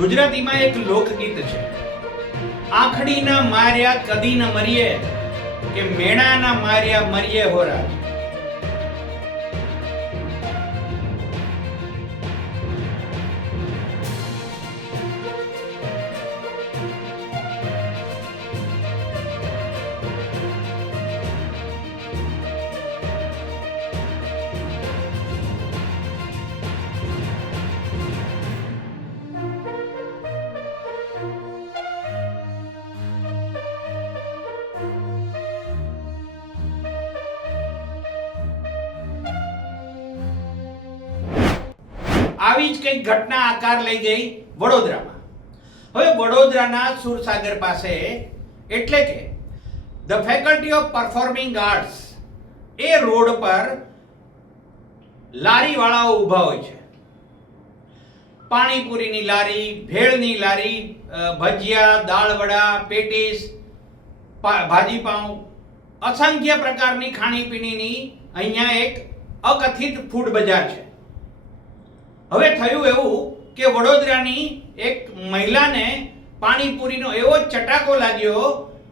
ગુજરાતીમાં એક લોકગીત છે, આંખડીના માર્યા કદી ન મરીએ કે મેણાના માર્યા મરીએ હોરા. આવી જ કંઈક ઘટના આકાર લઈ ગઈ વડોદરામાં. હવે વડોદરાના સુરસાગર પાસે એટલે કે the faculty of performing arts A road પર લારીવાળાઓ ઊભા હોય છે. પાણીપુરીની લારી, ભેળની લારી, ભજીયા, દાળવડા, પેટીસ, ભાજી પાઉં, અસંખ્ય પ્રકારની ખાણીપીણીની અહીંયા એક અકથિત ફૂડ બજાર છે. હવે થયું એવું કે વડોદરાની એક મહિલાને પાણીપુરીનો એવો ચટાકો લાગ્યો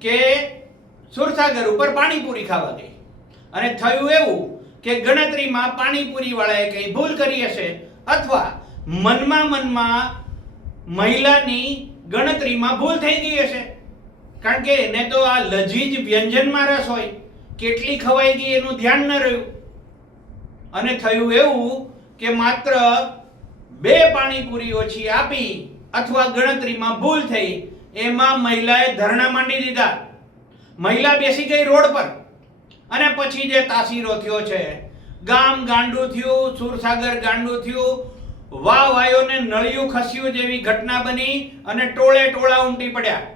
કે સુરસાગર ઉપર પાણીપુરી ખાવા ગઈ. અને થયું એવું કે ગણતરીમાં પાણીપુરી વાળાએ કંઈ ભૂલ કરી હશે અથવા મનમાં મહિલાની ગણતરીમાં ભૂલ થઈ ગઈ હશે. કારણ કે એને તો આ લજીજ વ્યંજનમાં રસ હોય, કેટલી ખવાઈ ગઈ એનું ધ્યાન ન રહ્યું. અને થયું એવું કે માત્ર 2 પાણીપુરી ઓછી આપી અથવા ગણતરીમાં ભૂલ થઈ એમાં મહિલાએ ધરણા માંડી દીધા. મહિલા બેસી ગઈ રોડ પર અને પછી જે તાસીરો થયો છે, ગામ ગાંડું થયું, સુરસાગર ગાંડું થયું, વાયોને નળિયું ખસ્યું જેવી ઘટના બની અને ટોળે ટોળા ઉમટી પડ્યા.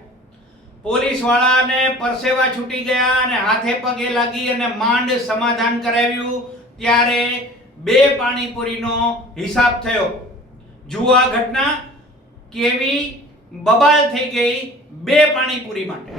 પોલીસ વાળાને પરસેવા છૂટી ગયા અને હાથે પગે લાગી અને માંડ સમાધાન કરાવ્યું. ત્યારે 2 પાણીપુરીનો હિસાબ થયો. જુઓ આ ઘટના કેવી બબાલ થઈ ગઈ 2 પાણીપુરી માટે.